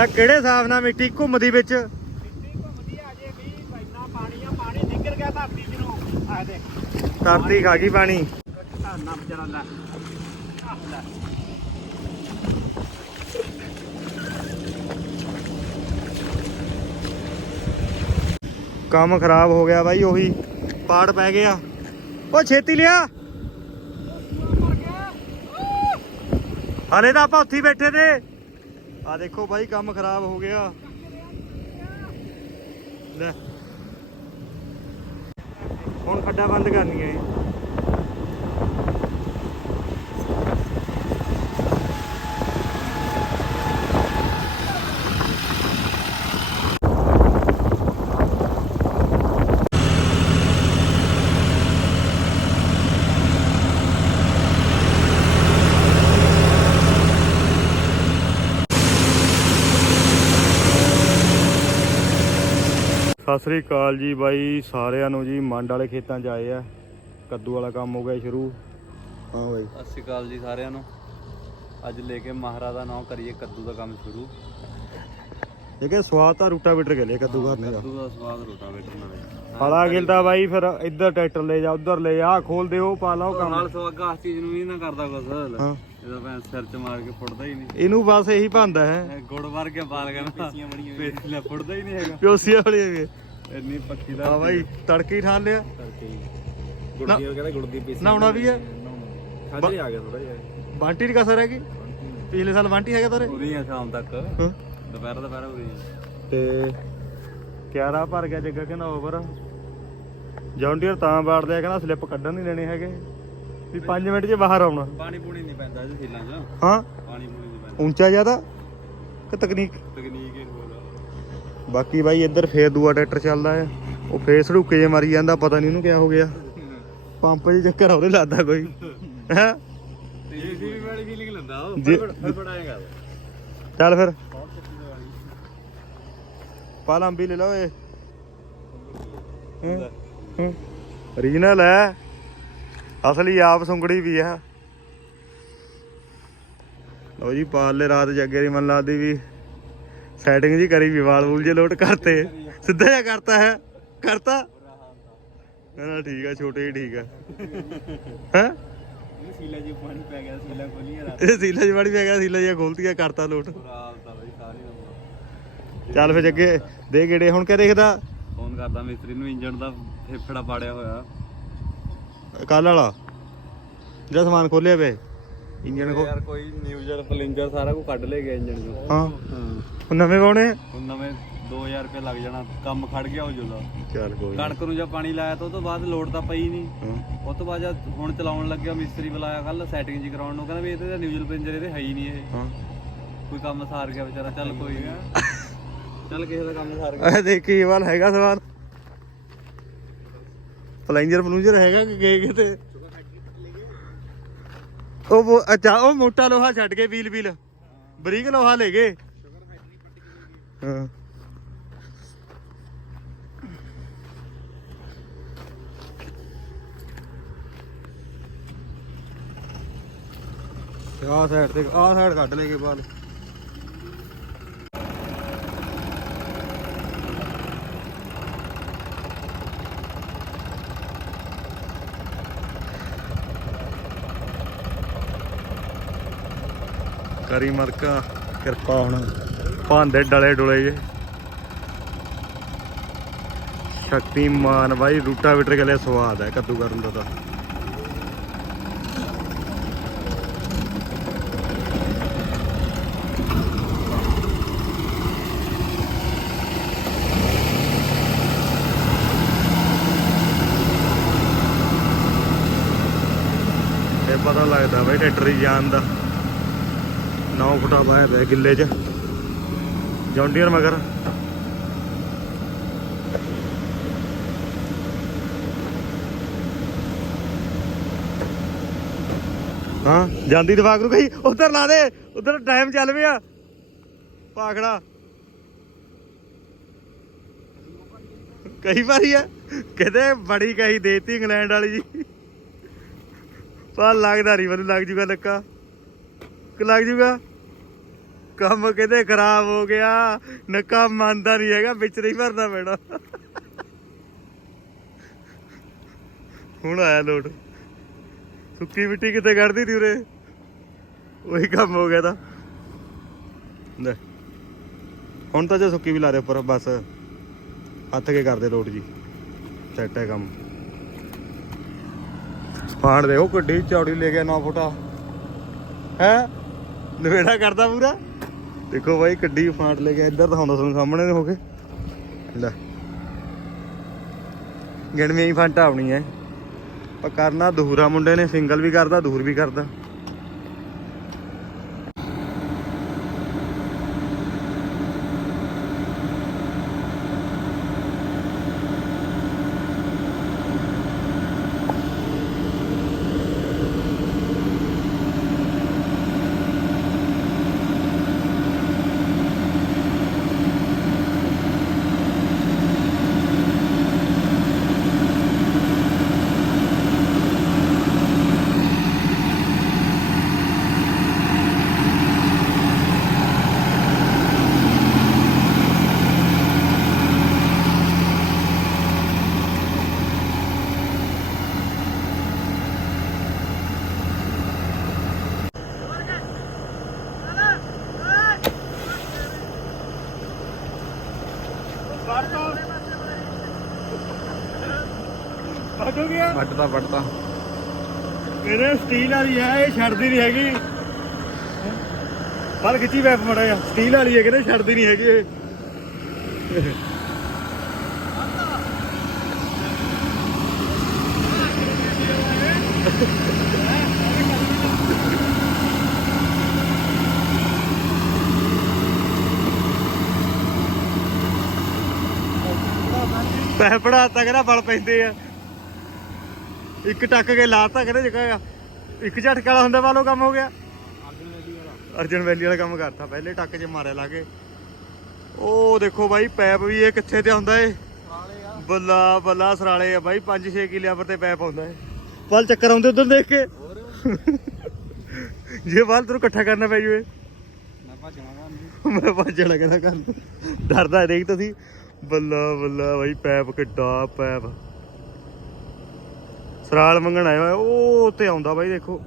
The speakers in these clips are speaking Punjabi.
ਇਹਦਾ ਕਿਹੜੇ ਹਿਸਾਬ ਨਾਲ ਮਿੱਟੀ ਘੁੰਮਦੀ ਵਿੱਚ? ਮਿੱਟੀ ਘੁੰਮਦੀ ਆ ਜੇ ਵੀ ਇੰਨਾ ਪਾਣੀ ਆ ਪਾਣੀ ਨਿਕਲ ਗਿਆ ਧਰਤੀ ਚ ਨੂੰ। ਆ ਦੇ ਧਰਤੀ ਖਾ ਗਈ ਪਾਣੀ। ਆ ਨਮ ਜਰਾ ਲੈ। ਆਹ ਲੈ ਕੰਮ ਖਰਾਬ ਹੋ ਗਿਆ ਬਾਈ ਉਹੀ ਪਾੜ ਪੈ ਗਿਆ। ਉਹ ਛੇਤੀ ਲਿਆ। ਹਲੇ ਤਾਂ ਆਪਾਂ ਉੱਥੇ ਬੈਠੇ ਤੇ। ਆ ਦੇਖੋ ਬਾਈ ਕੰਮ ਖਰਾਬ ਹੋ ਗਿਆ। ਲੈ। ਹੁਣ ਖੱਡਾ ਬੰਦ ਕਰਨੀ ਹੈ ਸਤਿ ਸ੍ਰੀ ਅਕਾਲ ਜੀ ਬਾਈ ਸਾਰਿਆਂ ਨੂੰ ਜੀ ਮੰਡ ਵਾਲੇ ਖੇਤਾਂ 'ਚ ਆਏ ਆ। ਕੱਦੂ ਵਾਲਾ ਕੰਮ ਹੋ ਗਿਆ ਸ਼ੁਰੂ। ਹਾਂ ਬਾਈ। ਸਤਿ ਸ਼੍ਰੀ ਅਕਾਲ ਜੀ ਸਾਰਿਆਂ ਨੂੰ। ਅੱਜ ਲੈ ਕੇ ਮਹਾਰਾ ਦਾ ਨਾਮ ਕਰੀਏ ਕੱਦੂ ਦਾ ਕੰਮ ਸ਼ੁਰੂ। ਕਿ ਸਵਾਦ ਤਾਂ ਰੂਟਾਵੇਟਰ ਕੇ ਲੈ ਕੱਦੂ ਕਰਨੇ ਦਾ। ਕੱਦੂ ਦਾ ਸਵਾਦ ਰੋਟਾਵੇਟਰ ਨਾਲ ਫਲਾ ਗਿਲਦਾ ਬਾਈ ਫਿਰ ਇੱਧਰ ਟਰੈਕਟਰ ਲੈ ਜਾ ਉੱਧਰ ਲੈ ਜਾ ਖੋਲ ਦੇ ਉਹ ਪਾ ਲਾਓ ਕੰਮ। ਨਾਲ ਸਵਾਗਾ ਇਸ ਚੀਜ਼ ਨੂੰ ਵੀ ਨਾ ਕਰਦਾ ਕੁਛ। ਹਾਂ। ਇਹਦਾ ਭੈਣ ਸਿਰ ਚ ਮਾਰ ਕੇ ਫੁੱਟਦਾ ਹੀ ਨਹੀਂ। ਇਹਨੂੰ ਬਸ ਇਹੀ ਭੰਦਾ ਹੈ। ਗੁੜ ਵਰ ਕੇ ਬਾਲ ਗਿਆ ਪੇਸੀਆਂ ਬੜੀਆਂ ਪੇਸੀਆਂ ਫੁੱਟਦਾ ਹੀ ਨਹੀਂ ਹੈਗਾ। ਪਿਓਸੀਆਂ ਵਾਲੀ ਵੀ। ਇੰਨੀ ਪੱਕੀ ਦਾ ਹਾਂ ਬਾਈ ਤੜਕੇ ਹੀ ਠਾਲ ਲਿਆ। ਕਰਕੇ ਹੀ। ਗੁੜ ਦੀ ਕਹਿੰਦਾ ਗੁੜ ਦੀ ਪੇਸੀ ਨਹਾਉਣਾ ਵੀ ਹੈ। ਖਾਜੇ ਆ ਗਿਆ ਥੋੜਾ ਜਿਹਾ। ਬਾਂਟੀ ਦੀ ਕਸਰ ਹੈਗੀ? ਪਿਛਲੇ ਸਾਲ ਬਾਂਟੀ ਹੈਗਾ ਤੋਰੇ? ਉਰੀ ਆ ਸ਼ਾਮ ਤੱਕ। ਹਾਂ। ਦੁਪਹਿਰ ਦੁਪਹਿਰ ਉਰੀ ਆ। ਤੇ ਕਿਆਰਾ ਭਰ ਗਿਆ ਜੱਗਾ ਕਹਿੰਦਾ ਓਵਰ ਜੌਂਡੀਅਰ ਤਾਂ ਬਾੜ ਲਿਆ ਕਹਿੰਦਾ ਸਲਿੱਪ ਕੱਢਣ ਨਹੀਂ ਦੇਣੇ ਹੈਗੇ। ਵੀ 5 ਮਿੰਟ 'ਚ ਬਾਹਰ ਆਉਣਾ। ਪਾਣੀ ਪੂਣੀ ਨਹੀਂ ਪੈਂਦਾ ਇਹ ਸੀਲਾਂ 'ਚ। ਹਾਂ। ਪਾਣੀ ਪੂਣੀ ਨਹੀਂ ਪੈਂਦਾ। ਉੱਚਾ ਜ਼ਿਆਦਾ ਕਿ ਤਕਨੀਕ? ਤਕਨੀਕ ਬਾਕੀ ਬਾਈ ਇੱਧਰ ਫੇਰ ਦੂਆ ਟਰੈਕਟਰ ਚੱਲਦਾ ਆ। ਉਹ ਫੇਰ ਸੜੂਕੇ ਜੇ ਮਾਰੀ ਜਾਂਦਾ, ਪਤਾ ਨਹੀਂ ਉਹਨੂੰ ਕਿਆ ਹੋ ਗਿਆ। ਪੰਪ 'ਚ ਚੱਕਰ ਉਹਦੇ ਲੱਗਦਾ ਕੋਈ। ਹੈ? ਤੇ ਇਹ ਫੀਲਿੰਗ ਲੈਂਦਾ ਉਹ ਜੇ- ਫੜਫੜਾਏਗਾ ਚੱਲ ਫਿਰ। ਪਾ ਲੰਬੀ ਲੈ ਲਓ ਏ ਰੀਜਨਲ ਹੈ। ਅਸਲੀ ਆਪ ਸੁੰਗੜੀ ਵੀ ਆ। ਲਓ ਜੀ, ਪਾਲ ਲੈ ਰਾਤ ਜੱਗੇ ਦੀ, ਮਨ ਲਾਦੀ ਵੀ ਸੈਟਿੰਗ ਜੀ ਕਰੀ ਵੀ ਵਾਲ ਵੂਲ ਜੇ ਲੋਟ ਕਰਤੇ। ਸਿੱਧਾ ਜਿਹਾ ਕਰਤਾ ਹੈ। ਕਰਤਾ? ਨਾ ਠੀਕ ਆ ਛੋਟੇ ਹੀ ਠੀਕ ਆ। ਹੈ? ਸੀਲਾ ਜੀ ਪਾਣੀ ਪੈ ਗਿਆ ਸੀਲਾ ਖੋਲੀਆਂ ਰਾਤ। ਇਹ ਸੀਲਾ ਜੀ ਵਾਲੀ ਪੈ ਗਿਆ ਸੀਲਾ ਜੀ ਕਰਤਾ ਲੋਟ। ਚੱਲ ਫਿਰ ਜੱਗੇ ਦੇ ਗੇੜੇ ਹੁਣ ਕਿਆ ਦੇਖਦਾ? ਫੋਨ ਕਰਦਾ ਮਿਸਤਰੀ ਨੂੰ ਇੰਜਣ ਦਾ ਫੇਫੜਾ ਪਾੜਿਆ ਹੋਇਆ। ਕੱਲ ਵਾਲਾ? ਜਿਹੜਾ ਸਮਾਨ ਖੋਲਿਆ ਵੇ ਇੰਜਨ ਖੋ ਯਾਰ ਕੋਈ ਨਿਊਜ਼ਰ ਫਲਿੰਜਰ ਸਾਰਾ ਕੁਝ ਕੱਢ ਲੈ ਗਿਆ ਇੰਜਣ ਚੋਂ। ਹਾਂ। ਹਾਂ। ਉਹ ਨਵੇਂ ਪਾਉਣੇ? ਹੁਣ ਨਵੇਂ 2000 ਰੁਪਏ ਲੱਗ ਜਾਣਾ ਕੰਮ ਖੜ ਗਿਆ ਹੋ ਜੂਦਾ। ਚੱਲ ਕੋਈ ਨੀ। ਕਣਕ ਨੂੰ ਜਾਂ ਪਾਣੀ ਲਾਇਆ ਤਾਂ ਉਹ ਤੋਂ ਬਾਅਦ ਲੋਡ ਤਾਂ ਪਈ ਨਹੀਂ ਹਾਂ। ਉਹ ਤੋਂ ਬਾਅਦ ਜਦ ਹੁਣ ਚਲਾਉਣ ਲੱਗਿਆ ਮਿਸਤਰੀ ਬੁਲਾਇਆ ਕੱਲ ਸੈਟਿੰਗ ਜੀ ਕਰਾਉਣ ਨੂੰ ਕਹਿੰਦਾ ਵੀ ਇਹਦੇ ਤਾਂ ਨਿਊਜ਼ਲ ਪਿੰਜਰ ਇਹਦੇ ਹੈ ਹੀ ਨਹੀਂ ਇਹ। ਹਾਂ। ਕੋਈ ਕੰਮ ਸਾਰ ਗਿਆ ਵਿਚਾਰਾ ਚੱਲ ਕੋਈ ਨਹੀਂ ਚੱਲ ਕਿਸੇ ਦਾ ਕੰਮ ਸਾਰ ਗਿਆ। ਇਹ ਦੇਖੀ ਇਹ ਵਾਲ ਹੈਗਾ ਸਵਾਲ। ਪਲੈਂਜਰ ਪਲੂੰਜਰ ਹੈਗਾ ਕਿ ਗਏ ਕਿਤੇ? ਉਹ ਅੱਛਾ, ਉਹ ਮੋਟਾ ਲੋਹਾ ਛੱਡ ਕੇ ਵੀਲ ਵੀਲ। ਬਰੀਕ ਲੋਹਾ ਲੈ ਗਏ। ਹਾਂ। ਆਹ ਸਾਈਡ ਤੇ ਆਹ ਸਾਈਡ ਕੱਢ ਲੈ ਕੇ ਬਾਲ ਕਰੀ ਮਰਕਾ ਕਿਰਪਾ ਹੁਣ ਭਾਂਡੇ ਡਲੇ ਡੁਲੇ ਜੇ। ਸ਼ਕਤੀਮਾਨ ਬਾਈ, ਰੂਟਾਵੇਟਰ ਕੇ ਲਈ ਸਵਾਦ ਹੈ ਕੱਦੂ ਕਰਨ ਦਾ ਤਾਂ। ਪਤਾ ਲੱਗਦਾ ਬਾਈ ਟਰੈਕਟਰ ਹੀ ਜਾਣ ਦਾ। 9 ਫੁੱਟਾ ਬਾਹਰ ਬੈ ਗਿੱਲੇ 'ਚ। ਜੌਂਡੀਅਰ ਮਗਰ। ਹਾਂ, ਜਾਂਦੀ ਦਿਮਾਗ ਨੂੰ ਕਹੀ, ਉਧਰ ਲਾ ਦੇ, ਉਧਰ ਟਾਈਮ ਚੱਲ ਪਿਆ। ਪਾਖੜਾ। ਕਈ ਵਾਰੀ ਆ, ਕਿਤੇ ਬੜੀ ਕਹੀ ਦੇਤੀ ਇੰਗਲੈਂਡ ਵਾਲੀ ਜੀ। ਪਰ ਲੱਗਦਾ ਨਹੀਂ ਮੈਨੂੰ ਲੱਗ ਜੂਗਾ ਲੱਕਾ। ਕਿ ਲੱਗ ਜੂਗਾ? ਕੰਮ ਕਿਤੇ ਖਰਾਬ ਹੋ ਗਿਆ। ਨੱਕਾ ਮੰਨਦਾ ਨਹੀਂ ਹੈਗਾ, ਵਿੱਚ ਨਹੀਂ ਭਰਨਾ ਪੈਣਾ। ਹੁਣ ਆਇਆ ਲੋਟ। ਸੁੱਕੀ ਮਿੱਟੀ ਕਿਤੇ ਕੱਢਦੀ ਤੀ ਉਰੇ? ਉਹੀ ਕੰਮ ਹੋ ਗਿਆ ਤਾਂ। ਲੈ। ਹੁਣ ਤਾਂ ਜੇ ਸੁੱਕੀ ਵੀ ਲਾ ਰਹੇ ਉੱਪਰ, ਬਸ। ਹੱਥ ਕੇ ਕਰਦੇ ਲੋਟ ਜੀ। ਸੈਟ ਹੈ ਕੰਮ। ਫਾੜ ਦੇ ਉਹ ਗੱਡੀ, ਚੌੜੀ ਲੈ ਗਿਆ 9 ਫੁੱਟਾ। ਹੈ? ਨਵੇੜਾ ਕਰਦਾ ਪੂਰਾ? ਦੇਖੋ ਬਾਈ ਗੱਡੀ ਫਾਂਟ ਲੈ ਗਿਆ ਇੱਧਰ ਦਿਖਾਉਂਦਾ ਤੁਹਾਨੂੰ ਸਾਹਮਣੇ ਹੋ ਕੇ। ਲੈ। ਗਿਣਵੀਂ ਹੀ ਫਾਂਟਾ ਆਉਣੀ ਹੈ ਪਰ ਕਰਨਾ ਦੂਰਾ ਮੁੰਡੇ ਨੇ ਸਿੰਗਲ ਵੀ ਕਰਦਾ ਦੂਰ ਵੀ ਕਰਦਾ। ਹੋ ਗਿਆ ਵੱਟਦਾ ਵੱਟਦਾ। ਮੇਰੇ ਸਟੀਲ ਵਾਲੀ ਹੈ ਇਹ ਛੱਡਦੀ ਨਹੀਂ ਹੈਗੀ। ਪਰ ਖਿੱਚੀ ਵੈਪ ਮੜਾ ਜਾ ਸਟੀਲ ਵਾਲੀ ਹੈ ਕਹਿੰਦੇ ਛੱਡਦੀ ਨਹੀਂ ਹੈਗੀ ਇਹ। ਪੈ ਪੜਾਤਾ ਕਹਿੰਦਾ ਬਲ ਪੈਂਦੇ ਆ। ਇੱਕ ਟੱਕ ਕੇ ਲਾਤਾ ਕਹਿੰਦੇ ਜਗਾ ਇੱਕ ਝਟਕਾ ਵਾਲਾ ਹੁੰਦਾ ਵਾਲੋ ਕੰਮ ਹੋ ਗਿਆ। ਅਰਜਨ ਵੈਲੀ ਵਾਲਾ ਕੰਮ ਕਰਤਾ ਪਹਿਲੇ ਟੱਕ 'ਚ ਮਾਰਿਆ ਲਾ ਕੇ। ਉਹ ਦੇਖੋ ਬਾਈ ਪੈਪ ਵੀ ਇਹ ਕਿੱਥੇ ਤੇ ਆਉਂਦਾ ਏ? ਬੱਲਾ ਬੱਲਾ ਸਰਾਲੇ ਆ ਬਾਈ 5-6 ਕਿਲਿਆਂ ਪਰ ਤੇ ਪੈਪ ਆਉਂਦਾ ਏ। ਪਲ ਚੱਕਰ ਆਉਂਦੇ ਉਧਰ ਦੇਖ ਕੇ। ਜੇ ਵੱਲ ਤੈਨੂੰ ਇਕੱਠਾ ਕਰਨਾ ਪੈ ਜੂਏ। ਮੈਂ ਭੱਜਣਾ ਕਹਿੰਦਾ ਕਰਨ ਡਰਦਾ ਦੇਖ ਤੁਸੀਂ। ਬੱਲਾ ਬੱਲਾ ਬਾਈ, ਪੈਪ ਕਿੱਡਾ ਪੈਪ। ਸਰਾਲ ਮੰਗਣ ਆਇਆ ਹੋਇਆ, ਉਹ ਉੱਤੇ ਆਉਂਦਾ ਬਾਈ ਦੇਖੋ।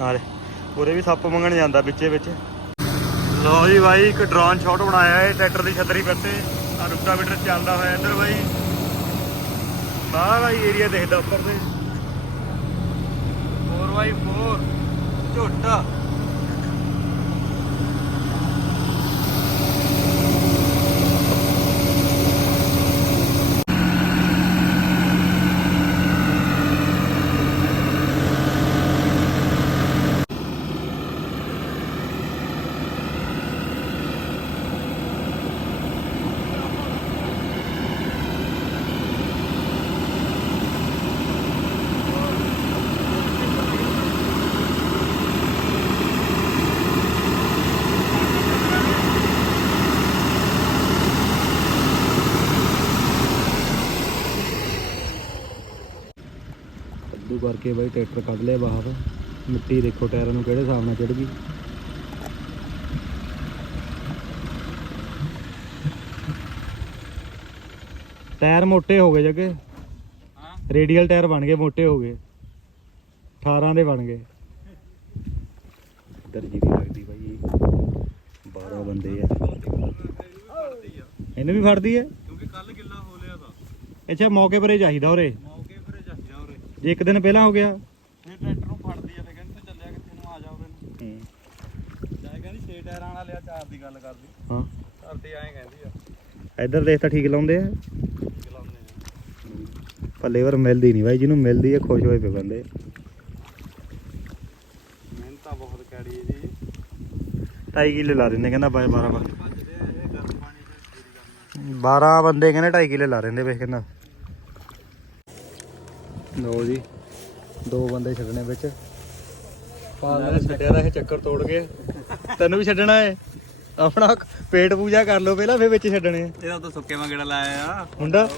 ਆਲੇ ਉਰੇ ਵੀ ਸੱਪ ਮੰਗਣ ਜਾਂਦਾ ਵਿੱਚੇ ਵਿੱਚ। ਲਓ ਜੀ ਬਾਈ, ਇੱਕ ਡਰੋਨ ਸ਼ਾਟ ਬਣਾਇਆ ਹੈ ਟਰੈਕਟਰ ਦੀ ਛਤਰੀ ਪੱਤੇ ਆ ਰੂਟਾਵੀਟਰ ਚੱਲਦਾ ਹੋਇਆ ਇੱਧਰ ਬਾਈ। ਬਾਹਰ ਬਾਈ ਏਰੀਆ ਦੇਖਦਾ ਉੱਪਰ ਤੇ। 4x4 ਝੋਟਾ। ਕਰਕੇ ਬਾਈ ਟਰੈਕਟਰ ਕੱਢ ਲਿਆ ਬਾਹਰ। ਮਿੱਟੀ ਦੇਖੋ ਟਾਇਰਾਂ ਨੂੰ ਕਿਹੜੇ ਹਿਸਾਬ ਨਾਲ ਚੜ ਗਈ। ਟਾਇਰ ਮੋਟੇ ਹੋ ਗਏ ਜੱਗੇ। ਹਾਂ। ਰੇਡੀਅਲ ਟਾਇਰ ਬਣ ਗਏ ਮੋਟੇ ਹੋ ਗਏ। 18 ਦੇ ਬਣ ਗਏ। ਇੱਧਰ ਜੀ ਦੀ ਲੱਗਦੀ ਬਾਈ 12 ਬੰਦੇ ਆ। ਇਹਨੂੰ ਵੀ ਫੜਦੀ ਹੈ ਕਿਉਂਕਿ ਕੱਲ ਗਿੱਲਾ ਹੋ ਲਿਆ ਤਾਂ। ਅੱਛਾ ਮੌਕੇ ਪਰੇ ਚਾਹੀਦਾ ਉਰੇ ਮੌਕੇ ਪਰੇ ਚਾਹੀਦਾ ਉਰੇ ਜੇ ਇੱਕ ਦਿਨ ਪਹਿਲਾਂ ਹੋ ਗਿਆ। ਫਿਰ ਟਰੈਕਟਰ ਨੂੰ ਫੜਦੀ ਆ ਤੇ ਕਹਿੰਦੀ ਤੂੰ ਚੱਲਿਆ ਕਿੱਥੇ ਨੂੰ ਆ ਜਾ ਉਰੇ ਨੂੰ। ਚਾਹੇ ਕਹਿੰਦੀ 6 ਟਾਇਰਾਂ ਵਾਲਾ ਲਿਆ ਚਾਰ ਦੀ ਗੱਲ ਕਰਦੀ। ਹਾਂ। ਕਰਦੀ ਐਂ ਕਹਿੰਦੀ ਆ। ਇੱਧਰ ਦੇਖ ਤਾਂ ਠੀਕ ਲਾਉਂਦੇ ਆ। ਚਲਾਉਂਦੇ ਆ। ਪਰ ਲੇਬਰ ਮਿਲਦੀ ਨਹੀਂ ਬਾਈ ਜਿਹਨੂੰ ਮਿਲਦੀ ਹੈ ਖੁਸ਼ ਹੋਏ ਪਏ ਬੰਦੇ। ਮਿਹਨਤ ਤਾਂ ਬਹੁਤ ਕੈੜੀ ਇਹਦੀ 2.5 ਕਿੱਲੇ ਲਾ ਦਿੰਦੇ ਕਹਿੰਦਾ ਬਾਈ 12 ਬੰਦੇ। ਭੱਜਦੇ ਆ ਇਹ ਗਰਮ ਪਾਣੀ ਚ ਪੂਰੀ ਕਰਨੀ 12 ਬੰਦੇ ਕਹਿੰਦੇ 2.5 ਕਿੱਲੇ ਲਾ ਦਿੰਦੇ ਵੇਖ ਕਹਿੰਦਾ ਲੋ ਜੀ ਦੋ ਬੰਦੇ ਛੱਡਣੇ ਵਿੱਚ। ਪਾਲ ਨੇ ਛੱਡਿਆ ਤਾਂ ਇਹ ਚੱਕਰ ਤੋੜ ਗਿਆ। ਤੈਨੂੰ ਵੀ ਛੱਡਣਾ ਏ। ਆਪਣਾ ਪੇਟ ਪੂਜਾ ਕਰ ਲਓ ਪਹਿਲਾਂ ਫਿਰ ਵਿੱਚ ਛੱਡਣੇ ਇਹਦਾ ਤਾਂ ਸੁੱਕੇ ਮੰਗੜਾ ਲਾਇਆ ਆ। ਮੁੰਡਾ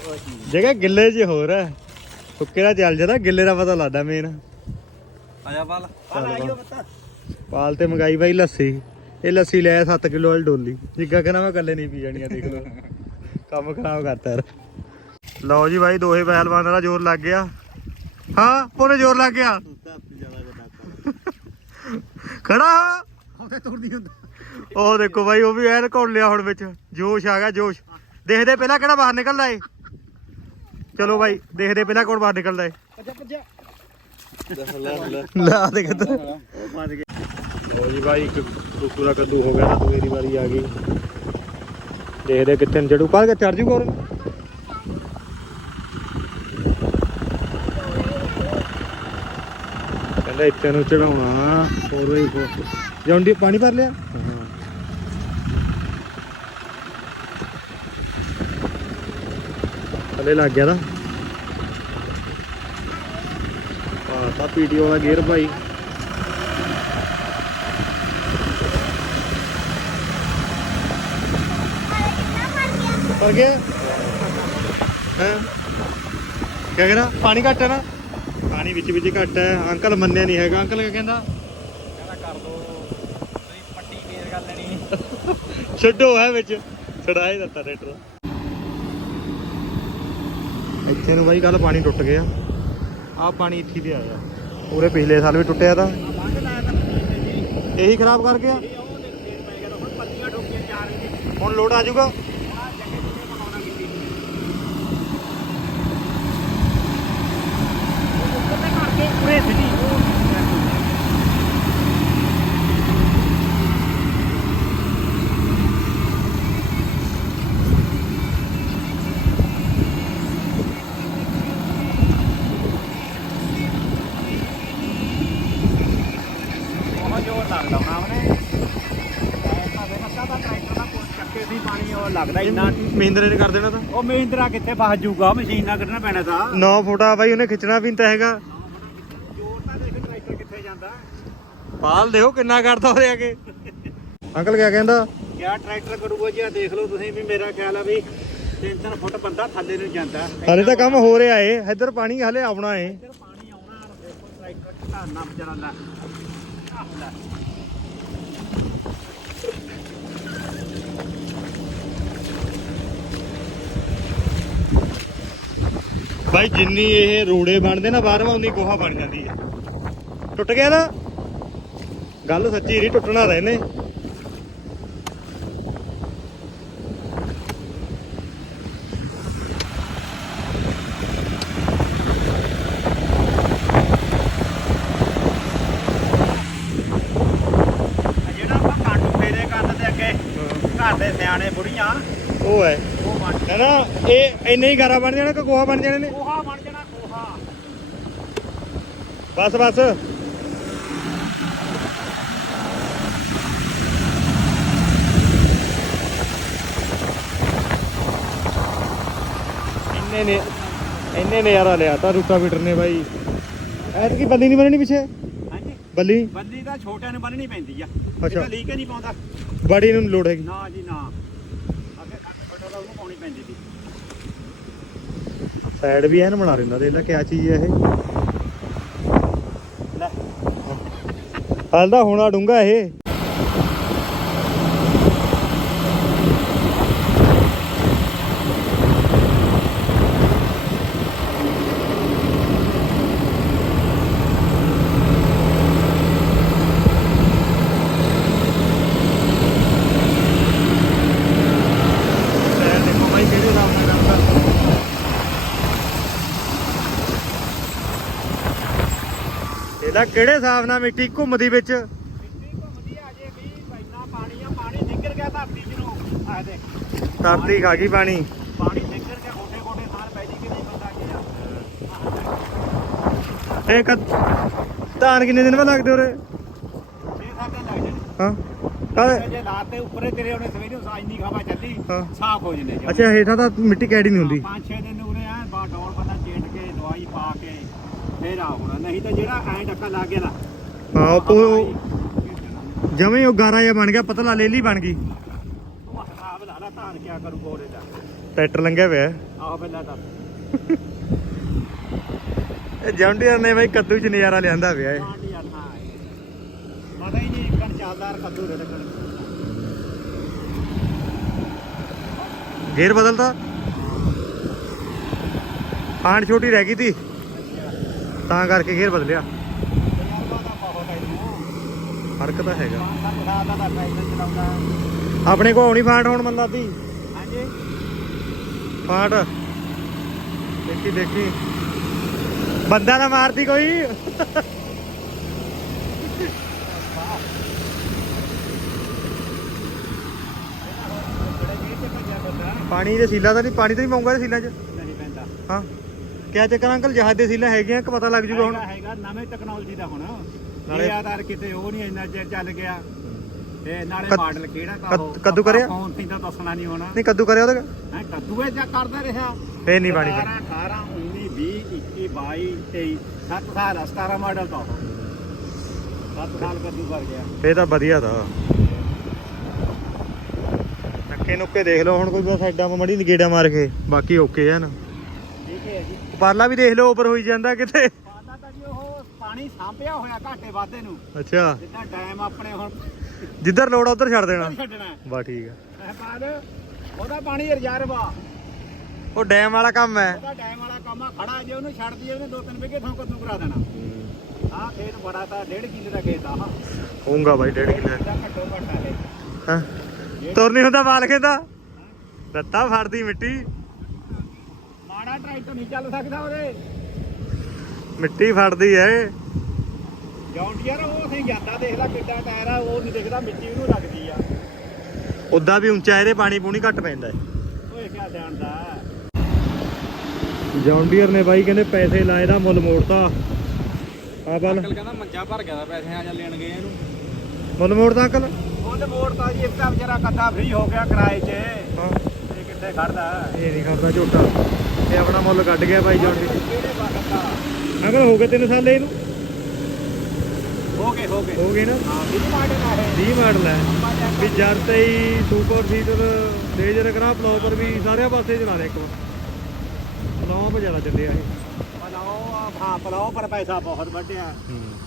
ਜਗ੍ਹਾ ਗਿੱਲੇ 'ਚ ਹੋਰ ਹੈ ਸੁੱਕੇ ਦਾ ਚੱਲ ਜਾਂਦਾ ਗਿੱਲੇ ਦਾ ਪਤਾ ਲੱਗਦਾ ਮੇਨ ਆ ਜਾ ਬਾਲ ਆ ਲਾਈਓ ਬੱਤਾ ਪਾਲ ਤੇ ਮੰਗਾਈ ਬਾਈ ਲੱਸੀ। ਇਹ ਲੱਸੀ ਲੈ 7 ਕਿਲੋ ਵਾਲੀ ਡੋਲੀ। ਜਿੱਗਾ ਕਹਿੰਦਾ ਮੈਂ ਇਕੱਲੇ ਨਹੀਂ ਪੀ ਜਾਣੀ ਆ ਦੇਖ ਲਓ। ਕੰਮ ਖਰਾਬ ਕਰਤਾ ਯਾਰ। ਲਓ ਜੀ ਬਾਈ ਦੋਹੇ ਪਹਿਲਵਾਨਾਂ ਦਾ ਜ਼ੋਰ ਲੱਗ ਗਿਆ। ਹਾਂ, ਪੂਰੇ ਜ਼ੋਰ ਲੱਗ ਗਿਆ ਖੜਾ ਉਹਦੇ ਤੁਰਦੀ ਹੁੰਦਾ ਉਹ ਦੇਖੋ ਬਾਈ, ਉਹ ਵੀ ਐਨ ਘੁੱਟ ਲਿਆ ਹੁਣ ਵਿੱਚ। ਜੋਸ਼ ਆ ਗਿਆ, ਜੋਸ਼। ਦੇਖਦੇ ਪਹਿਲਾਂ ਕਿਹੜਾ ਬਾਹਰ ਨਿਕਲਦਾ ਏ। ਚਲੋ ਬਾਈ, ਦੇਖਦੇ ਪਹਿਲਾਂ ਕੌਣ ਬਾਹਰ ਨਿਕਲਦਾ ਏ। ਲਾ ਦੇ ਕਿੱਧਰ ਲਓ ਜੀ ਬਾਈ, ਇੱਕ ਕੁੱਕੂ ਦਾ ਕੱਦੂ ਹੋ ਗਿਆ ਤਾਂ ਦੂਏ ਵਾਰੀ ਆ ਗਈ। ਦੇਖਦੇ ਕਿੱਥੇ ਨੂੰ ਚੜੂ ਪਾ ਕੇ ਚੜ ਜੂਗਾ ਉਹ? ਕਹਿੰਦਾ ਇੱਥੇ ਨੂੰ ਚੜਾਉਣਾ। ਹੋਰ ਵੀ ਜੌਂਡੀ ਪਾਣੀ ਭਰ ਲਿਆ? ਥੱਲੇ ਲੱਗ ਗਿਆ ਤਾਂ ਆ ਤਾਂ ਪੀਟੀਓ ਦਾ ਗੇਅਰ ਭਾਈ। ਪਰ ਗਿਆ? ਹੈ? ਕਿਆ ਕਹਿੰਦਾ ਪਾਣੀ ਘੱਟ ਹੈ ਨਾ? ਪਾਣੀ ਵਿੱਚ ਵਿੱਚ ਘੱਟ ਹੈ ਅੰਕਲ ਮੰਨਿਆ ਨਹੀਂ ਹੈਗਾ। ਅੰਕਲ ਕਹਿੰਦਾ? ਕਹਿੰਦਾ ਕਰ ਦੋ ਤੁਸੀਂ ਪੱਟੀ ਫੇਰ ਗੱਲ ਲੈਣੀ। ਛੱਡੋ ਹੈ ਵਿੱਚ ਛੜਾਏ ਦਿੱਤਾ ਟਰੈਕਟਰ। ਇੱਥੇ ਨੂੰ ਬਾਈ ਕੱਲ ਪਾਣੀ ਟੁੱਟ ਗਿਆ। ਆਹ ਪਾਣੀ ਇੱਥੇ ਤੇ ਆਇਆ ਪੂਰੇ ਪਿਛਲੇ ਸਾਲ ਵੀ ਟੁੱਟਿਆ ਤਾਂ। ਇਹੀ ਖਰਾਬ ਕਰ ਗਿਆ? ਹੁਣ ਲੋਡ ਆ ਜਾਊਗਾ ਆ ਜੱਗੇ ਜਿੱਥੇ ਬਣਾਉਣਾ ਕੀਤੀ ਉਹ ਉੱਤੇ ਕਰਕੇ ਪੂਰੇ ਸਿੱਧੀ ਉਹ ਬਹੁਤ ਜ਼ੋਰ ਲੱਗਦਾ ਹੁਣ ਆਵਨੇ ਐਸਾ ਵੇਖਾ ਸਾਡਾ ਟਰੈਕਟਰ ਦਾ ਕੋਲ ਚੱਕੇ ਸੀ ਪਾਣੀ ਉਹ ਲੱਗਦਾ ਇੰਨਾ ਮਹਿੰਦਰੇ ਨੇ ਕਰ ਦੇਣਾ ਤਾਂ। ਉਹ ਮਹਿੰਦਰਾ ਕਿੱਥੇ ਫਸ ਜਾਊਗਾ ਮਸ਼ੀਨ ਨਾਲ ਕੱਢਣਾ ਪੈਣਾ ਤਾਂ। 9 ਫੁੱਟਾ ਬਾਈ ਉਹਨੇ ਖਿੱਚਣਾ ਵੀ ਨਹੀਂ ਤਾਂ ਹੈਗਾ ਜ਼ੋਰ ਤਾਂ ਦੇਖ ਟਰੈਕਟਰ ਕਿੱਥੇ ਜਾਂਦਾ ਪਾਲ ਦਿਓ ਕਿੰਨਾ ਕਰਦਾ ਹੋ ਰਿਹਾ ਕਿ। ਅੰਕਲ ਕਿਆ ਕਹਿੰਦਾ? ਕਿਆ ਟਰੈਕਟਰ ਕਰੂਗਾ ਜੀ ਆਹ ਦੇਖ ਲਓ ਤੁਸੀਂ ਵੀ ਮੇਰਾ ਖਿਆਲ ਆ ਵੀ 3-3 ਫੁੱਟ ਬੰਦਾ ਥੱਲੇ ਨੂੰ ਜਾਂਦਾ। ਹਲੇ ਤਾਂ ਕੰਮ ਹੋ ਰਿਹਾ ਏ ਇੱਧਰ ਪਾਣੀ ਹਲੇ ਆਉਣਾ ਏ। ਇੱਧਰ ਪਾਣੀ ਆਉਣਾ ਔਰ ਦੇਖੋ ਟਰੈਕਟਰ ਢਾਨਾ ਵਿਚਾਰਾ ਲੈ ਆਹ ਲੈ ਬਾਈ ਜਿੰਨੀ ਇਹ ਰੋੜੇ ਬਣਦੇ ਨਾ ਬਾਹਰੋਂ ਉਨੀ ਗੋਹਾ ਬਣ ਜਾਂਦੀ ਹੈ ਟੁੱਟ ਗਿਆ ਨਾ? ਗੱਲ ਸੱਚੀ ਨਹੀਂ ਟੁੱਟਣਾ ਰਹਿਨੇ ਉਹ ਹੈ। ਹੈ ਨਾ? ਇਹ ਇੰਨੇ ਹੀ ਗਾਰਾ ਬਣ ਜਾਣਾ ਕਿ ਗੋਹਾ ਬਣ ਜਾਣੇ ਨੇ। ਕੋਹਾ ਬਣ ਜਾਣਾ ਕੋਹਾ ਬਸ ਬਸ। ਇੰਨੇ ਨੇ ਇੰਨੇ ਨਜ਼ਾਰਾ ਲਿਆ ਤਾਂ ਰੂਟਾਵੀਟਰ ਨੇ ਬਾਈ। ਐਤਕੀ ਬੱਲੀ ਨਹੀਂ ਬਣਨੀ ਪਿੱਛੇ? ਹਾਂਜੀ। ਬੱਲੀ? ਬੱਲੀ ਤਾਂ ਛੋਟਿਆਂ ਨੂੰ ਬੰਨਣੀ ਪੈਂਦੀ ਆ। ਅੱਛਾ। ਲੀਕ ਨਹੀਂ ਪਾਉਂਦਾ। ਬੜੀ ਨੂੰ ਲੋੜ ਹੈਗੀ। ਨਾ ਜੀ ਨਾ। ਅੱਗੇ ਅੱਗੇ ਬਟਾ ਉਹਨੂੰ ਪਾਉਣੀ ਪੈਂਦੀ ਸੀ। ਸਾਈਡ ਵੀ ਐਨ ਬਣਾ ਦਿੰਦਾ ਦੇਖ ਲੈ ਕਿਆ ਚੀਜ਼ ਹੈ ਇਹ? ਲੈ। ਹਾਲ ਦਾ ਹੋਣਾ ਡੂੰਗਾ ਇਹ ਸਾਈਡ ਦੇਖੋ ਬਾਈ ਕਿਹੜੇ ਹਿਸਾਬ ਨਾਲ ਕਰਦਾ ਇਹਦਾ ਕਿਹੜੇ ਹਿਸਾਬ ਨਾਲ ਮਿੱਟੀ ਘੁੰਮਦੀ ਵਿੱਚ? ਮਿੱਟੀ ਘੁੰਮਦੀ ਆ ਜੇ ਵੀ ਇੰਨਾ ਪਾਣੀ ਆ ਪਾਣੀ ਨਿਕਲ ਗਿਆ ਧਰਤੀ ਚ ਨੂੰ। ਆ ਦੇ ਧਰਤੀ ਖਾ ਗਈ ਪਾਣੀ। ਪਾਣੀ ਨਿਕਲ ਕੇ ਗੋਡੇ ਗੋਡੇ ਸਾਰ ਪੈ ਜੀ ਕਿ ਨਹੀਂ ਬੰਦਾ ਗਿਆ ਇਹ ਕਦ ਧਾਨ ਕਿੰਨੇ ਦਿਨ ਬਾਅਦ ਲੱਗਦੇ ਉਰੇ? 6-7 ਦਿਨ ਲੱਗ ਜਾਣੇ। ਹਾਂ। ਕਾਹਦੇ? ਜੇ ਲਾਤੇ ਉੱਪਰੇ ਤੇਰੇ ਉਹਨੇ ਸਵੇਰੇ ਸਾਜ ਨਹੀਂ ਖਾਵਾ ਚੱਲੀ ਹਾਂ। ਸਾਫ਼ ਹੋ ਜਨੇ ਅੱਛਾ ਹੇਠਾਂ ਤਾਂ ਮਿੱਟੀ ਕੈੜੀ ਨਹੀਂ ਹੁੰਦੀ। 5-6 ਦਿਨ ਉਰੇ ਆ ਬਾ ਡੋਲ ਬੰਦਾ ਚੇਟ ਕੇ ਦਵਾਈ ਪਾ ਕੇ ਫੇਰ ਆ ਹੋਣਾ। ਨਹੀਂ ਤਾਂ ਜਿਹੜਾ ਐਂ ਟੱਕਾ ਲੱਗ ਗਿਆ ਨਾ ਹਾਂ ਉਹ ਜਵੇਂ ਉਹ ਗਾਰਾ ਜਿਹਾ ਬਣ ਗਿਆ ਪਤਲਾ ਲੇਲੀ ਬਣ ਗਈ। ਆਪ ਲਾ ਲਾ ਧਾਨ ਕਿਆ ਕਰੂ ਗੋਰੇ ਦਾ। ਟਰੈਕਟਰ ਲੰਘਿਆ ਪਿਆ। ਆਹ ਪਹਿਲਾਂ ਤਾਂ। ਇਹ ਜੌਂਡੀਅਰ ਨੇ ਬਈ ਕੱਦੂ ਚ ਨਜ਼ਾਰਾ ਲਿਆਂਦਾ ਪਿਆ ਇਹ। ਪਾਣੀ ਆ ਪਾਣ ਚੱਲਦਾ ਕੱਦੂ ਦੇ ਲੱਗਣ ਗੇਅਰ ਬਦਲਦਾ ਪਾਂਡ ਛੋਟੀ ਰਹਿ ਗਈ ਤੀ। ਤਾਂ ਕਰਕੇ ਗੇਅਰ ਬਦਲਿਆ। ਦਾ ਫ਼ਰਕ ਤਾਂ ਹੈਗਾ। ਦਾ ਆਪਣੇ ਕੋਲ ਆਉਣੀ ਫਾਂਟ ਹੁਣ ਮੰਨ ਲਾਦੀ ਹਾਂਜੀ। ਫਾਂਟ। ਦੇਖੀ ਦੇਖੀ। ਬੰਦਾ ਨਾ ਮਾਰਦੀ ਕੋਈ। ਪਾਣੀ ਦੇ ਸੀਲਾ ਤਾਂ ਨਹੀਂ ਪਾਣੀ ਤਾਂ ਨਹੀਂ ਪਾਉਂਗਾ ਸੀਲਾਂ 'ਚ। ਨਹੀਂ ਪੈਂਦਾ ਹਾਂ। ਕਿਆ ਚੱਕਰ ਅੰਕਲ? ਜਹਾਜ਼ ਦੇ ਸੀਲਾਂ ਹੈਗੀਆਂ ਕਿ ਪਤਾ ਲੱਗ ਜੂਗਾ ਹੁਣ। ਹੈਗਾ ਹੈਗਾ ਨਵੇਂ ਟੈਕਨੋਲੋਜੀ ਦਾ ਹੁਣ। ਨਾਲੇ- ਆਧਾਰ ਕਿਤੇ ਉਹ ਨਹੀਂ ਇੰਨਾ ਚਿਰ ਚੱਲ ਗਿਆ। ਤੇ ਨਾਲੇ ਕੱਦ- ਮਾਡਲ ਕਿਹੜਾ ਕਾ ਕੱਦ- ਕੱਦੂ ਕਰਿਆ? ਫੋਨ ਤੇ ਤਾਂ ਦੱਸਣਾ ਨਹੀਂ ਹੋਣਾ। ਨਹੀਂ ਕੱਦੂ ਕਰਿਆ ਉਹਦਾ ਹੈ ਕੱਦੂਏ ਜਾਂ ਕਰਦਾ ਰਿਹਾ? ਫੇਰ ਨਹੀਂ ਪਾਣੀ 17 18 19 20 21 22 23 7 ਸਾਲ 17 ਮਾਡਲ ਤਾਂ ਉਹ। 7 ਸਾਲ ਕੱਦੂ ਕਰ ਗਿਆ। ਫੇਰ ਤਾਂ ਵਧੀਆ ਤਾਂ। ਨੱਕੇ ਨੁੱਕੇ ਦੇਖ ਲਓ ਹੁਣ ਕੋਈ ਬਸ ਐਡਾ ਮੜੀ ਨਿਗੇੜਾ ਮਾਰ ਕੇ ਬਾਕੀ ਓਕੇ ਆ ਨਾ। ਹੈ ਪਰਲਾ ਵੀ ਦੇਖ ਲਓ ਉੱਪਰ ਹੋਈ ਜਾਂਦਾ ਕਿਤੇ। ਪਾਲਾ ਤਾਂ ਜੀ ਉਹ ਪਾਣੀ ਸਾਂਭਿਆ ਹੋਇਆ ਘਾਟੇ ਵਾਧੇ ਨੂੰ। ਅੱਛਾ। ਜਿੱਦਾਂ ਡੈਮ ਆਪਣੇ ਹੁਣ ਜਿੱਧਰ ਲੋੜ ਆ ਉਧਰ ਛੱਡ ਦੇਣਾ। ਛੱਡਣਾ ਬਾ ਠੀਕ ਆ। ਬਾਅਦ ਉਹਦਾ ਪਾਣੀ ਰਿਜ਼ਰਵ ਆ। ਉਹ ਡੈਮ ਵਾਲਾ ਕੰਮ ਹੈ। ਉਹਦਾ ਡੈਮ ਵਾਲਾ ਕੰਮ ਆ ਖੜਾ ਜੇ ਉਹਨੂੰ ਛੱਡ ਦਈਏ ਉਹਨੇ ਦੋ ਤਿੰਨ ਵਿਗੇ ਥਾਂ ਕੱਦੂ ਕਰਾ ਦੇਣਾ। ਆਹ ਖੇਤ ਬੜਾ ਤਾਂ ਡੇਢ ਕਿੱਲੇ ਦਾ ਖੇਤ ਆ ਹੋਊਗਾ ਬਾਈ ਡੇਢ ਕਿੱਲੇ। ਇਹਦਾ ਘੱਟੋ ਘੱਟ ਆ ਇਹ। ਹਾਂ। ਤੁਰ ਨਹੀਂ ਹੁੰਦਾ ਮਾਲ ਖੇਦਾ ਲੱਤਾਂ ਫੜਦੀ ਮਿੱਟੀ। ਟਰੈਕਟਰ ਨਹੀਂ ਚੱਲ ਸਕਦਾ ਉਹਦੇ। ਮਿੱਟੀ ਫੜਦੀ ਐ ਜੌਂਡੀਅਰ ਉਹ ਅਸੀਂ ਜਾਂਦਾ ਦੇਖ ਲੈ ਕਿੱਡਾ ਟਾਇਰ ਆ ਉਹ ਨਹੀਂ ਦਿਖਦਾ ਮਿੱਟੀ ਉਹਨੂੰ ਲੱਗਦੀ ਆ। ਉਦਾਂ ਵੀ ਉੱਚਾ ਇਹਦੇ ਪਾਣੀ ਪੂਣੀ ਘੱਟ ਪੈਂਦਾ ਹੈ ਓਏ ਕਿਆ ਜਾਣਦਾ ਜੌਂਡੀਅਰ ਨੇ ਬਾਈ ਕਹਿੰਦੇ ਪੈਸੇ ਲਾਏ ਦਾ ਮੁੱਲ ਮੋੜਤਾ। ਆ ਬਲ। ਅੰਕਲ ਕਹਿੰਦਾ ਮੰਜਾ ਭਰ ਗਿਆ ਦਾ ਪੈਸੇ ਆ ਜਾਂ ਲੈਣ ਗਏ ਇਹਨੂੰ। ਮੁੱਲ ਮੋੜਦਾ ਅੰਕਲ? ਉਹਦੇ ਮੋੜ ਤਾਂ ਜੀ ਇੱਕ ਤਾਂ ਵਿਚਾਰਾ ਕੱਦਾ ਫ੍ਰੀ ਹੋ ਗਿਆ ਕਿਰਾਏ 'ਚ। ਹਾਂ। ਇਹ ਕਿੱਥੇ ਖੜਦਾ? ਇਹ ਨਹੀਂ ਕਰਦਾ ਝੋਟਾ। ਇਹ ਆਪਣਾ ਮੁੱਲ ਕੱਢ ਗਿਆ ਕਿਹੜੇ ਬਾਤ ਦਾ ਅੰਕਲ ਹੋ ਗਏ 3 ਸਾਲ ਇਹਨੂੰ। ਹੋ ਗਏ ਹੋ ਗਏ। ਹੋ ਗਏ ਨਾ? ਹਾਂ ਵੀ ਮਾਡਲ ਆ ਇਹ। 20 ਮਾਡਲ ਹੈ ਵੀ ਜਰ ਤੇ ਹੀ ਸੁਪਰ ਸੀਟਰ ਰੇਜਰ ਕਰਾ ਪਲੌਪਰ ਵੀ ਸਾਰਿਆਂ ਪਾਸੇ ਚਲਾ ਦੇ ਇੱਕ ਵਾਰ। ਪਲੌਪ ਜ਼ਿਆਦਾ ਚੱਲਿਆ ਇਹ। ਪਲਾਓ ਆ ਹਾਂ ਪਲਾਓ ਪਰ ਪੈਸਾ ਬਹੁਤ ਵੱਡਿਆ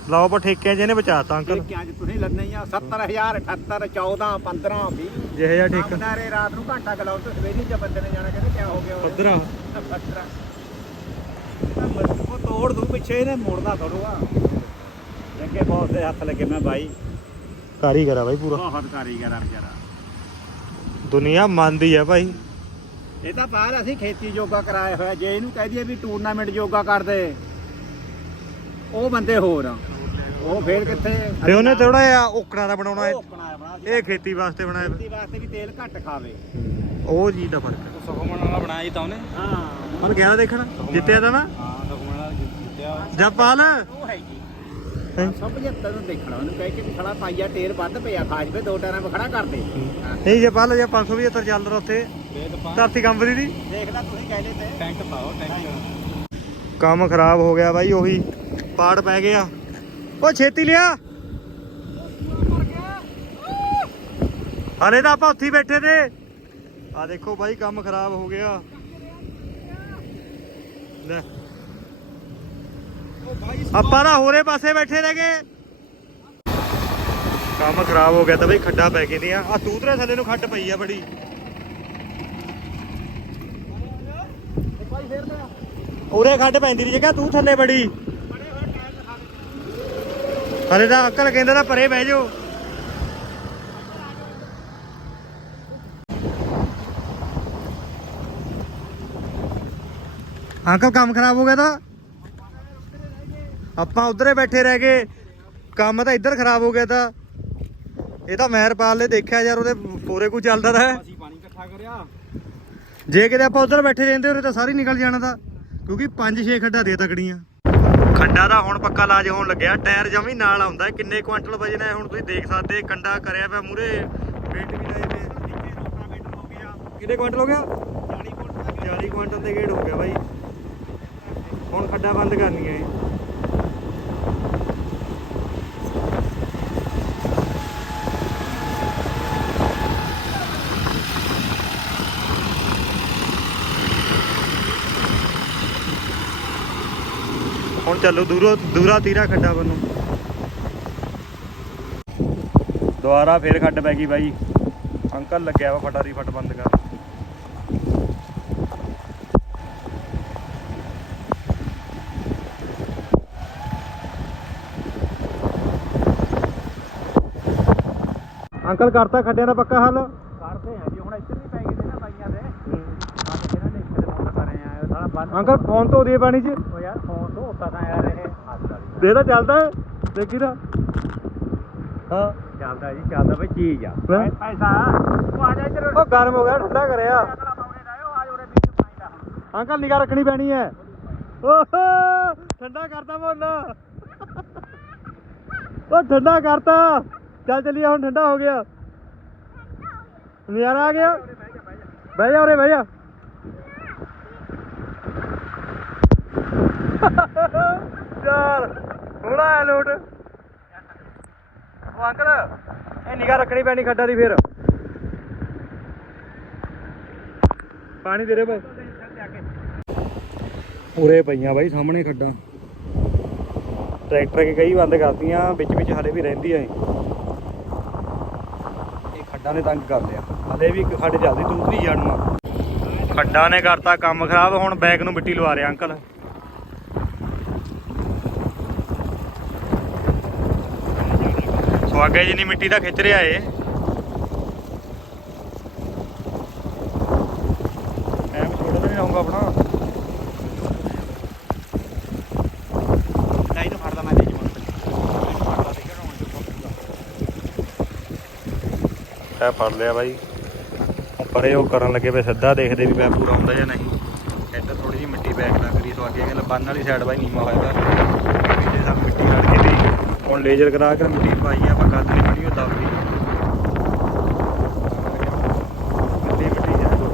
ਪਲੌਪ ਠੇਕਿਆਂ 'ਚ ਇਹਨੇ ਬਚਾਤਾ ਅੰਕਲ। ਕਿਆ ਜੀ ਤੁਸੀਂ ਲੰਨੇ ਆ 70000 78 14 15 20 ਜਿਹੇ ਜਿਹਾ ਠੇਕਾ ਕਾਮਦਾਰੇ ਰਾਤ ਨੂੰ ਘੰਟਾ ਗਲਾਉ ਤੇ ਸਵੇਰੀ ਚ ਬੰਦੇ ਨੇ ਜਾਣਾ ਕਹਿੰਦੇ ਕਿਆ ਹੋ ਗਿਆ ਉਹਦੇ? ਪੱਧਰਾ ਪੱਧਰਾ ਉਹ ਤੋੜ ਦੂ ਪਿੱਛੇ ਇਹਨੇ ਮੁੜਦਾ ਥੋੜੂਆ ਲੱਗੇ ਬਹੁਤ ਦੇ ਹੱਥ ਲੱਗੇ ਮੈਂ ਬਾਈ। ਕਾਰੀਗਰ ਆ ਬਾਈ ਪੂਰਾ। ਬਹੁਤ ਕਾਰੀਗਰ ਆ ਵਿਚਾਰਾ। ਦੁਨੀਆ ਮੰਨਦੀ ਆ ਭਾਈ। ਇਹ ਤਾਂ ਬਾਹਰ ਅਸੀਂ ਖੇਤੀ ਯੋਗਾ ਕਰਾਇਆ ਹੋਇਆ ਜੇ ਇਹਨੂੰ ਕਹਿ ਦਈਏ ਵੀ ਟੂਰਨਾਮੈਂਟ ਯੋਗਾ ਕਰਦੇ। ਉਹ ਬੰਦੇ ਹੋਰ ਆ। ਉਹ ਫੇਰ ਕਿੱਥੇ? ਤੇ ਉਹਨੇ ਥੋੜਾ ਜਿਹਾ ਔਕੜਾ ਦਾ ਬਣਾਉਣਾ ਬਣਾ ਇਹ ਇਹ ਖੇਤੀ ਵਾਸਤੇ ਬਣਾਇਆ। ਖੇਤੀ ਵਾਸਤੇ ਵੀ ਤੇਲ ਘੱਟ ਖਾਵੇ। ਉਹ ਚੀਜ਼ ਦਾ ਫ਼ਰਕ ਹੈ। ਸੁਖਮਨ ਵਾਲਾ ਬਣਾਇਆ ਜੀ ਤਾਂ ਉਹਨੇ। ਹਾਂ। ਪਰ ਗਿਆ ਦੇਖਣ। ਜਿੱਤਿਆ ਤਾਂ ਨਾ। ਹਾਂ ਸੁਖਮਨ ਵਾਲਾ ਜਿੱਤਿਆ ਜਪਾਲ। ਉਹ ਹੈ ਜੀ। 175 ਨੂੰ ਦੇਖਣਾ। ਉਹਨੂੰ ਕਹਿ ਕੇ ਵੀ ਖੜਾ ਪਾਈਆ ਤੇਲ ਵੱਧ ਪਿਆ ਖਾਜ ਪੇ ਦੋ ਟਾਇਰਾਂ 'ਤੇ ਖੜਾ ਕਰਦੇ ਹਾਂ। ਨਹੀਂ ਜਪਾਲ ਜੇ 575 ਚੱਲ ਰਿਹਾ ਉੱਥੇ। ਧਰਤੀ ਕੰਬਦੀ ਦੀ ਦੇਖਦਾ ਤੁਸੀਂ ਕਹਿੰਦੇ ਤੇ। ਟੈਂਕ ਪਾਓ ਟੈਂਕ ਕੰਮ ਖਰਾਬ ਹੋ ਗਿਆ ਬਾਈ, ਉਹੀ ਪਾੜ ਪੈ ਗਿਆ। ਉਹ ਛੇਤੀ ਲਿਆ। ਹਲੇ ਤਾਂ ਆਪਾਂ ਉੱਥੇ ਬੈਠੇ ਤੇ। ਆ ਦੇਖੋ ਬਾਈ, ਕੰਮ ਖਰਾਬ ਹੋ ਗਿਆ। ਲੈ। ਆਪਾਂ ਤਾਂ ਹੋਰੇ ਪਾਸੇ ਬੈਠੇ ਰਹਿ ਗਏ। ਕੰਮ ਖਰਾਬ ਹੋ ਗਿਆ ਤਾਂ ਬਈ, ਖੱਡਾ ਪੈ ਗਏ ਦੀਆਂ। ਆ ਤੂਤਰੇ ਥੱਲੇ ਨੂੰ ਖੱਡ ਪਈ ਆ ਬੜੀ। ਉਰੇ ਖੱਡ ਪੈਂਦੀ ਦੀ ਜਗ੍ਹਾ ਤੂੰ ਥੱਲੇ ਬੜੀ ਹਲੇ ਤਾਂ ਅੰਕਲ ਕਹਿੰਦਾ ਤਾਂ ਪਰੇ ਬਹਿ ਜਾਓ। ਅੰਕਲ ਕੰਮ ਖਰਾਬ ਹੋ ਗਿਆ ਤਾਂ? ਆਪਾਂ ਉਧਰੇ ਬੈਠੇ ਰਹਿ ਗਏ। ਕੰਮ ਤਾਂ ਇੱਧਰ ਖਰਾਬ ਹੋ ਗਿਆ ਤਾਂ। ਇਹ ਤਾਂ ਮਹਿਰਪਾਲ ਨੇ ਦੇਖਿਆ ਯਾਰ ਉਹਦੇ ਪੂਰੇ ਕੋ ਚੱਲਦਾ ਕਰਿਆ। ਜੇ ਕਿਤੇ ਆਪਾਂ ਉਧਰ ਬੈਠੇ ਰਹਿੰਦੇ ਉਰੇ ਤਾਂ ਸਾਰੀ ਨਿਕਲ ਜਾਣਾ ਤਾਂ। ਕਿਉਂਕਿ 5-6 ਖੱਡਾ ਦੇ ਤਕੜੀਆਂ। ਖੱਡਾ ਦਾ ਹੁਣ ਪੱਕਾ ਲਾਜ ਹੋਣ ਲੱਗਿਆ। ਟਾਇਰ ਜਮੀ ਨਾਲ ਆਉਂਦਾ ਹੈ। ਕਿੰਨੇ ਕੁਆਂਟਲ ਵਜਨ ਹੁਣ ਤੁਸੀਂ ਦੇਖ ਸਕਦੇ ਕੰਡਾ ਕਰਿਆ ਪਿਆ ਮੂਰੇ ਵੇਟ ਵੀ ਲਾਏ ਪਏ ਹੋ ਗਿਆ ਕਿੰਨੇ ਕੁਆਂਟਲ ਹੋ ਗਿਆ? 40 ਫੁੱਟ 40 ਕੁਆਂਟਲ ਦੇ ਗੇੜ ਹੋ ਗਿਆ ਬਾਈ। ਹੁਣ ਖੱਡਾ ਬੰਦ ਕਰਨੀ ਹੈ ਚਲੋ ਦੂਰੋਂ, ਦੂਰਾ ਤੀਰਾ ਖੱਡਾ ਬੰਨੋ ਦੁਬਾਰਾ ਫੇਰ ਖੱਡ ਪੈ ਗਈ ਬਾਈ। ਅੰਕਲ ਲੱਗਿਆ ਵਾ ਫਟਾ ਫਟ ਬੰਦ ਕਰ। ਅੰਕਲ ਕਰਤਾ ਖੱਡਿਆਂ ਦਾ ਪੱਕਾ ਹੱਲ ਕਰਦੇ ਆ ਜੀ ਹੁਣ ਇੱਧਰ ਵੀ ਪੈ ਗਏ ਨੇ ਨਾ ਬਾਈਆਂ ਦੇ ਬਾਕੀ ਜਿਹੜਾ ਨੇ ਇੱਥੇ ਫੋਨ ਕਰ ਰਹੇ ਆ ਸਾਲਾ ਬੰਦ ਅੰਕਲ ਫੋਨ ਤੋਂ ਦੇ ਪਾਣੀ 'ਚ। ਉਹ ਯਾਰ ਫੋਨ ਤੋਂ ਉੱਤਾ ਤਾਂ ਯਾਰ ਇਹ ਹੱਥ ਵਾਲੀ ਦੇ ਤਾਂ ਚੱਲਦਾ? ਦੇਖੀ ਤਾਂ। ਹਾਂ। ਚੱਲਦਾ ਜੀ ਚੱਲਦਾ ਬਈ ਚੀਜ਼ ਆ। ਹੈਂ? ਪੈਸਾ। ਉਹ ਆ ਜਾ ਇੱਧਰ। ਉਹ ਗਰਮ ਹੋ ਗਿਆ ਠੰਡਾ ਕਰਿਆ। ਅਗਲਾ ਪਾਉਣੇ ਦਾ ਉਹ ਆ ਜਾ ਉਰੇ ਵਿੱਚ ਪਾਣੀ ਦਾ। ਹੁਣ ਅੰਕਲ ਨਿਗਾ ਰੱਖਣੀ ਪੈਣੀ ਹੈ। ਓਹੋ ਠੰਡਾ ਕਰਤਾ ਮੁੱਲ। ਉਹ ਠੰਡਾ ਕਰਤਾ। ਚੱਲ ਚੱਲੀਏ ਹੁਣ ਠੰਡਾ ਹੋ ਗਿਆ। ਨਜ਼ਾਰਾ ਆ ਗਿਆ। ਬਹਿ ਜਾ ਉਰੇ ਬਹਿ ਜਾ। ਚੱਲ ਥੋੜਾ ਆ ਲੋਟ ਉਹ ਅੰਕਲ, ਇਹ ਨਿਗਾ ਰੱਖਣੀ ਪੈਣੀ ਖੱਡਾ ਦੀ ਫਿਰ। ਪਾਣੀ ਦੇ ਰੇ ਭਾਈ ਉਰੇ ਪਈਆਂ ਬਾਈ ਸਾਹਮਣੇ ਖੱਡਾਂ। ਟਰੈਕਟਰ ਕੇ ਕਈ ਬੰਦ ਕਰਤੀਆਂ, ਵਿੱਚ ਵਿੱਚ ਹਲੇ ਵੀ ਰਹਿੰਦੀਆਂ ਏ ਇਹ। ਖੱਡਾਂ ਨੇ ਤੰਗ ਕਰ ਲਿਆ। ਹਲੇ ਵੀ ਇੱਕ ਖੱਡ ਚੱਲਦੀ ਦੂਸਰੀ ਜੜਨਾ ਖੱਡਾਂ ਨੇ ਕਰਤਾ ਕੰਮ ਖਰਾਬ, ਹੁਣ ਬੈਗ ਨੂੰ ਮਿੱਟੀ ਲਵਾ ਰਿਹਾ ਅੰਕਲ। ਸਵਾਗੇ ਜਿੰਨੀ ਮਿੱਟੀ ਦਾ ਖਿੱਚ ਰਿਹਾ ਏ ਐਵੇਂ ਤਾਂ ਨਹੀਂ ਰਹੂੰਗਾ ਆਪਣਾ। ਤਾਂ ਫੜਦਾ ਮੈਂ ਦੇ ਜੀ ਫੜਦਾ ਤੇ ਕਿਹੜਾ ਇਹ ਫੜ ਲਿਆ ਬਾਈ। ਪਰੇ ਉਹ ਕਰਨ ਲੱਗੇ ਵੇ ਸਿੱਧਾ ਦੇਖਦੇ ਵੀ ਪੈ ਪੂਰਾ ਹੁੰਦਾ ਜਾਂ ਨਹੀਂ। ਇੱਧਰ ਥੋੜੀ ਜਿਹੀ ਮਿੱਟੀ ਬੈਕ ਨਾ ਕਰੀ ਸੋ ਅੱਗੇ ਗੱਲ ਬੰਨ ਵਾਲੀ ਸਾਈਡ ਬਾਈ ਨੀਮਾ ਹੋਇਆ ਵਾ ਪਿੱਛੇ ਸਾਨੂੰ ਹੁਣ ਲੇਜ਼ਰ ਕਰਾ ਕੇ ਮਿੱਟੀ ਪਾਈ ਆ, ਆਪਾਂ ਕੱਦ ਨਹੀਂ ਬਣੀ ਉਹ ਮਿੱਟੀ ਮਿੱਟੀ ਜਾ ਕੋ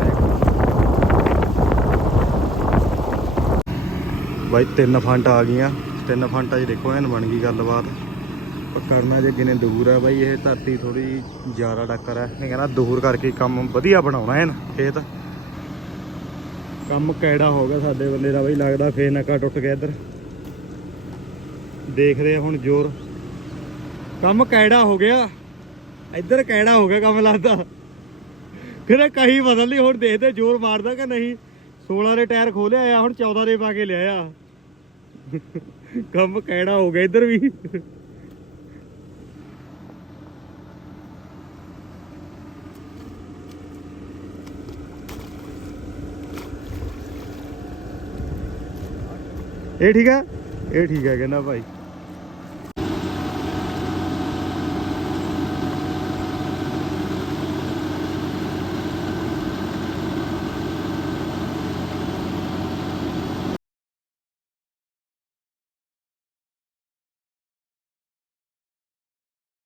ਬਾਈ, ਤਿੰਨ ਫੰਟ ਆ ਗਈਆਂ। ਤਿੰਨ ਫੰਟਾਂ 'ਚ ਦੇਖੋ, ਐਨ ਬਣ ਗਈ ਗੱਲਬਾਤ। ਪਰ ਕਰਨਾ ਜੇ ਕਿਨੇ ਦੂਰ ਹੈ ਬਾਈ, ਇਹ ਧਰਤੀ ਥੋੜੀ ਜ਼ਿਆਦਾ ਡੱਕਰ ਹੈ ਇਹ ਕਹਿੰਦਾ ਦੂਰ ਕਰਕੇ ਕੰਮ ਵਧੀਆ ਬਣਾਉਣਾ ਹੈ ਖੇਤ। ਕੰਮ ਕੈੜਾ ਹੋ ਗਿਆ ਸਾਡੇ ਬੰਦੇ ਦਾ ਬਾਈ, ਲੱਗਦਾ ਫੇਰ ਨੱਕਾ ਟੁੱਟ ਗਿਆ ਇੱਧਰ। ਦੇਖਦੇ ਆ ਹੁਣ ਜ਼ੋਰ। ਕੰਮ ਕੈੜਾ ਹੋ ਗਿਆ। ਇੱਧਰ ਕੈੜਾ ਹੋ ਗਿਆ ਕੰਮ ਲੱਗਦਾ। ਫਿਰ ਕਹੀ ਬਦਲ ਲਈ, ਹੁਣ ਦੇਖਦੇ ਜ਼ੋਰ ਮਾਰਦਾ ਕਿ ਨਹੀਂ। 16 ਦੇ ਟਾਇਰ ਖੋਲਿਆ ਆ, ਹੁਣ 14 ਦੇ ਪਾ ਕੇ ਲਿਆਇਆ। ਕੰਮ ਕੈੜਾ ਹੋ ਗਿਆ ਇੱਧਰ ਵੀ। ਇਹ ਠੀਕ ਹੈ ਇਹ ਠੀਕ ਹੈ ਕਹਿੰਦਾ ਭਾਈ।